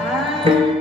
अनंत